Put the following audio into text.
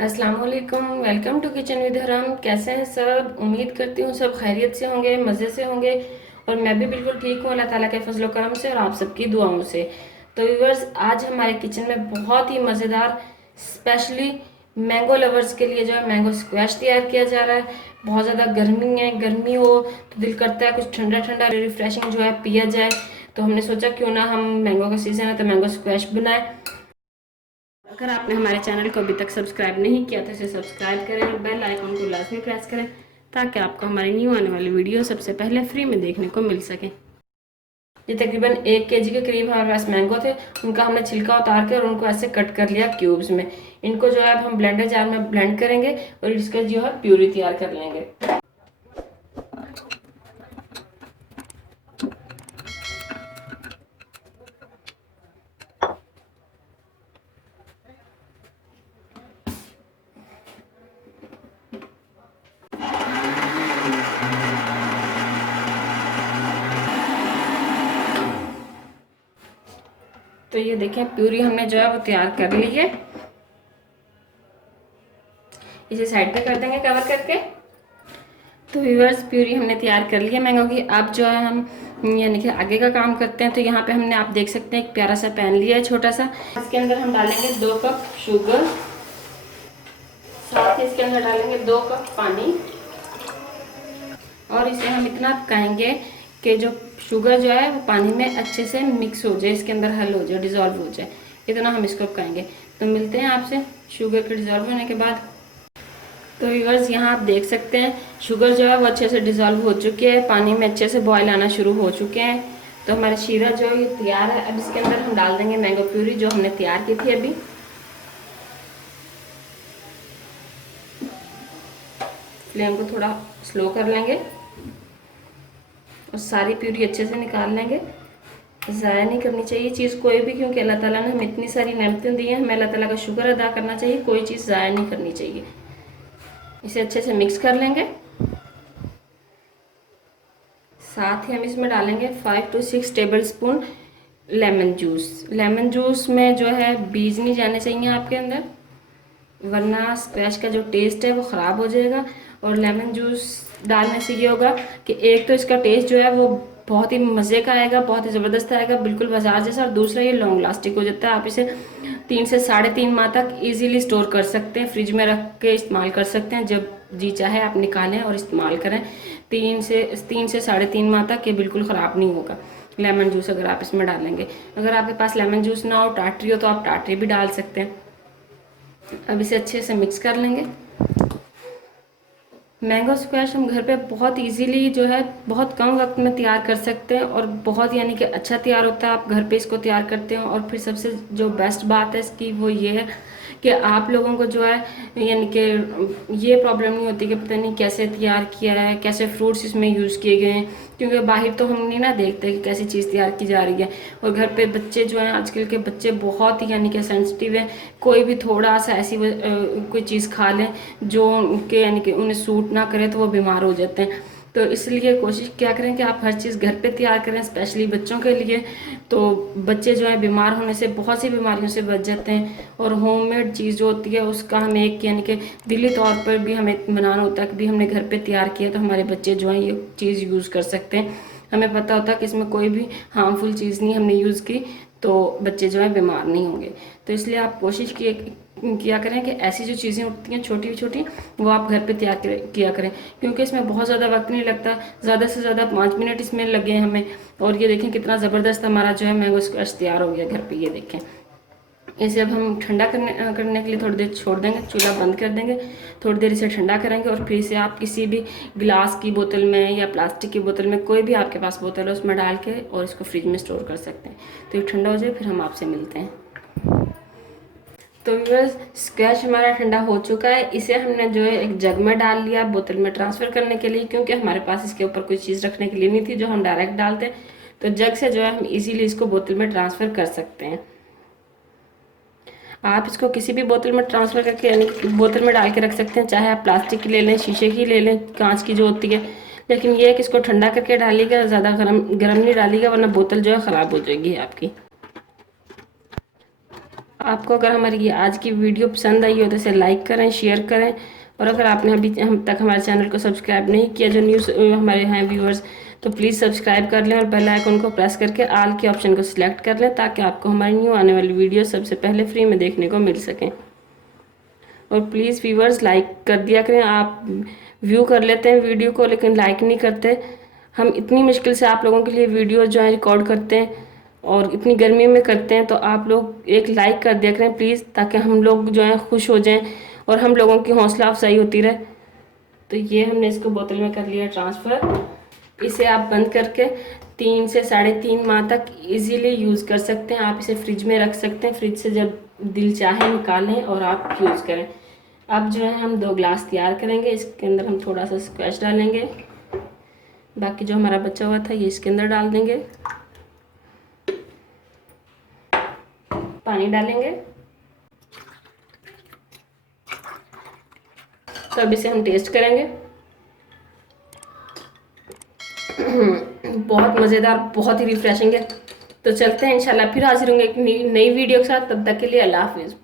अस्सलाम वालेकुम। Welcome to kitchen with हरम। कैसे हैं सब? उम्मीद करती हूँ सब खैरियत से होंगे, मज़े से होंगे। और मैं भी बिल्कुल ठीक हूँ, अल्लाह ताला के फजलो करम से और आप सबकी दुआओं से। तो व्यूअर्स, आज हमारे किचन में बहुत ही मज़ेदार, स्पेशली मैंगो लवर्स के लिए जो है मैंगो स्क्वैश तैयार किया जा रहा है। बहुत ज़्यादा गर्मी है, गर्मी हो तो दिल करता है कुछ ठंडा ठंडा रिफ्रेशिंग जो है पिया जाए। तो हमने सोचा क्यों ना हम, मैंगो का सीज़न है तो मैंगो स्क्वैश बनाए। अगर आपने हमारे चैनल को अभी तक सब्सक्राइब नहीं किया तो इसे सब्सक्राइब करें और बेल आइकन को लाजमी प्रेस करें ताकि आपको हमारी न्यू आने वाली वीडियो सबसे पहले फ्री में देखने को मिल सके। ये तकरीबन 1 kg के करीब हमारे पास मैंगो थे। उनका हमने छिलका उतार के और उनको ऐसे कट कर लिया क्यूब्स में। इनको जो है अब हम ब्लेंडर जार में ब्लेंड करेंगे और इसका जो है प्यूरी तैयार कर लेंगे। तो ये देखें, प्यूरी हमने जो है वो तैयार कर ली है। इसे साइड पे कर देंगे कवर करके। तो व्यूअर्स, प्यूरी हमने तैयार कर लिया मैंगो की। अब जो है हम यानी कि आगे का काम करते हैं। तो यहाँ पे हमने, आप देख सकते हैं, एक प्यारा सा पैन लिया है छोटा सा। इसके अंदर हम डालेंगे 2 कप शुगर, साथ ही इसके अंदर डालेंगे 2 कप पानी। और इसे हम इतना पकाएंगे कि जो शुगर जो है वो पानी में अच्छे से मिक्स हो जाए, इसके अंदर हल हो जाए, डिजोल्व हो जाए। इतना हम इसको पकाएंगे। तो मिलते हैं आपसे शुगर के डिजोल्व होने के बाद। तो व्यूअर्स, यहाँ आप देख सकते हैं शुगर जो है वो अच्छे से डिजोल्व हो चुकी है, पानी में अच्छे से बॉयल आना शुरू हो चुके हैं। तो हमारा शीरा जो है ये तैयार है। अब इसके अंदर हम डाल देंगे मैंगो प्यूरी जो हमने तैयार की थी अभी। फ्लेम को थोड़ा स्लो कर लेंगे और सारी प्यूरी अच्छे से निकाल लेंगे। ज़ाया नहीं करनी चाहिए चीज़ कोई भी, क्योंकि अल्लाह ताला ने हमें इतनी सारी नेमतें दी हैं, हमें अल्लाह ताला का शुक्र अदा करना चाहिए, कोई चीज़ ज़ाया नहीं करनी चाहिए। इसे अच्छे से मिक्स कर लेंगे। साथ ही हम इसमें डालेंगे 5 to 6 table spoon lemon juice. Lemon juice में जो है बीज नहीं जाने चाहिए आपके अंदर, वरना स्क्वैश का जो टेस्ट है वो ख़राब हो जाएगा। और लेमन जूस डालने से ये होगा कि एक तो इसका टेस्ट जो है वो बहुत ही मज़े का आएगा, बहुत ही ज़बरदस्त आएगा, बिल्कुल बाजार जैसा। और दूसरा, ये लॉन्ग लास्टिक हो जाता है। आप इसे 3 से 3.5 माह तक इजीली स्टोर कर सकते हैं, फ्रिज में रख के इस्तेमाल कर सकते हैं। जब जी चाहे आप निकालें और इस्तेमाल करें। 3 से 3.5 माह तक ये बिल्कुल ख़राब नहीं होगा लेमन जूस अगर आप इसमें डालेंगे। अगर आपके पास लेमन जूस ना हो, टाटरी हो, तो आप टाटरी भी डाल सकते हैं। अब इसे अच्छे से मिक्स कर लेंगे। मैंगो स्क्वैश हम घर पे बहुत इजीली जो है बहुत कम वक्त में तैयार कर सकते हैं और बहुत यानी कि अच्छा तैयार होता है। आप घर पे इसको तैयार करते हैं। और फिर सबसे जो बेस्ट बात है इसकी वो ये है कि आप लोगों को जो है यानी कि ये प्रॉब्लम नहीं होती कि पता नहीं कैसे तैयार किया है, कैसे फ्रूट्स इसमें यूज़ किए गए हैं। क्योंकि बाहर तो हम नहीं ना देखते कि कैसी चीज़ तैयार की जा रही है। और घर पे बच्चे जो हैं, आजकल के बच्चे बहुत ही यानी कि सेंसिटिव हैं। कोई भी थोड़ा सा ऐसी कोई चीज़ खा लें जो उनके यानी कि उन्हें सूट ना करे तो वो बीमार हो जाते हैं। तो इसलिए कोशिश क्या करें कि आप हर चीज़ घर पे तैयार करें, स्पेशली बच्चों के लिए। तो बच्चे जो है बीमार होने से, बहुत सी बीमारियों से बच जाते हैं। और होममेड चीज़ जो होती है उसका हमें एक यानी कि दिली तौर पर भी हमें इत्मीनान होता है कि भी हमने घर पे तैयार किया तो हमारे बच्चे जो हैं ये चीज़ यूज़ कर सकते हैं। हमें पता होता है कि इसमें कोई भी हार्मफुल चीज़ नहीं हमने यूज़ की, तो बच्चे जो है बीमार नहीं होंगे। तो इसलिए आप कोशिश किया करें कि ऐसी जो चीज़ें उठती हैं छोटी छोटी, वो आप घर पे तैयार किया करें। क्योंकि इसमें बहुत ज़्यादा वक्त नहीं लगता, ज़्यादा से ज़्यादा 5 मिनट इसमें लगे हमें। और ये देखें कितना ज़बरदस्त हमारा जो है मैंगो स्क्वैश तैयार हो गया घर पे। ये देखें, इसे अब हम ठंडा करने के लिए थोड़ी देर छोड़ देंगे, चूल्हा बंद कर देंगे। थोड़ी देर इसे ठंडा करेंगे और फिर इसे आप किसी भी गिलास की बोतल में या प्लास्टिक की बोतल में, कोई भी आपके पास बोतल है उसमें डाल के और इसको फ्रिज में स्टोर कर सकते हैं। तो ये ठंडा हो जाए फिर हम आपसे मिलते हैं। तो व्यूअर्स, स्क्वैश हमारा ठंडा हो चुका है। इसे हमने जो है एक जग में डाल लिया बोतल में ट्रांसफ़र करने के लिए, क्योंकि हमारे पास इसके ऊपर कोई चीज़ रखने के लिए नहीं थी जो हम डायरेक्ट डालते हैं। तो जग से जो है हम इजीली इसको बोतल में ट्रांसफ़र कर सकते हैं। आप इसको किसी भी बोतल में ट्रांसफ़र करके यानी कि बोतल में डाल के रख सकते हैं, चाहे आप प्लास्टिक की ले लें, शीशे की ले लें, कांच की जो होती है। लेकिन ये है कि इसको ठंडा करके डालिएगा, ज़्यादा गर्म नहीं डालिएगा, वरना बोतल जो है ख़राब हो जाएगी आपकी। आपको अगर हमारी ये आज की वीडियो पसंद आई हो तो इसे लाइक करें, शेयर करें, और अगर आपने अभी हम तक हमारे चैनल को सब्सक्राइब नहीं किया, जो न्यूज़ हमारे हैं व्यूअर्स, तो प्लीज़ सब्सक्राइब कर लें और बेल आइकन को प्रेस करके आल के ऑप्शन को सिलेक्ट कर लें, ताकि आपको हमारी न्यू आने वाली वीडियो सबसे पहले फ्री में देखने को मिल सकें। और प्लीज़ व्यूअर्स लाइक कर दिया करें। आप व्यू कर लेते हैं वीडियो को लेकिन लाइक नहीं करते। हम इतनी मुश्किल से आप लोगों के लिए वीडियो जो है रिकॉर्ड करते हैं और इतनी गर्मी में करते हैं, तो आप लोग एक लाइक कर दिया करें प्लीज़, ताकि हम लोग जो है खुश हो जाएं और हम लोगों की हौसला अफजाई होती रहे। तो ये हमने इसको बोतल में कर लिया ट्रांसफ़र। इसे आप बंद करके 3 से 3.5 माह तक इजीली यूज़ कर सकते हैं। आप इसे फ्रिज में रख सकते हैं, फ्रिज से जब दिल चाहे निकालें और आप यूज़ करें। अब जो है हम 2 ग्लास तैयार करेंगे। इसके अंदर हम थोड़ा सा स्क्वैश डालेंगे, बाकी जो हमारा बचा हुआ था ये इसके अंदर डाल देंगे, पानी डालेंगे। तो अब इसे हम टेस्ट करेंगे। बहुत मज़ेदार, बहुत ही रिफ्रेशिंग है। तो चलते हैं, इंशाल्लाह फिर हाजिर होंगे एक नई वीडियो के साथ। तब तक के लिए अल्लाह हाफिज़।